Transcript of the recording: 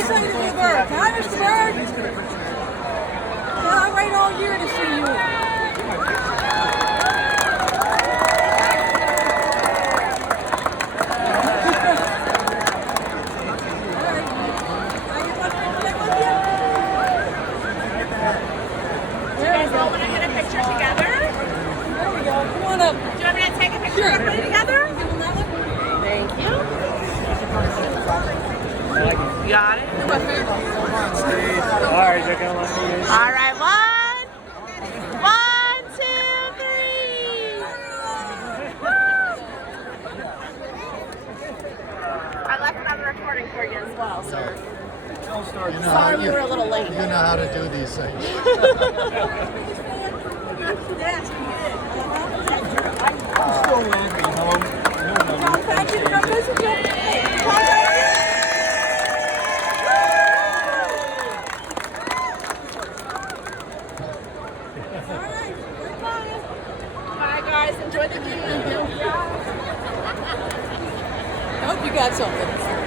say something to the bird. Hi, Mr. Bird. I'll wait all year to see you. Got it? Alright, they're gonna let me use. Alright, 1, 2, 3. I left it on the recording for you as well, sir. Sorry we were a little late. You know how to do these things. I'm still walking home. Bye guys, enjoy the view. I hope you got something.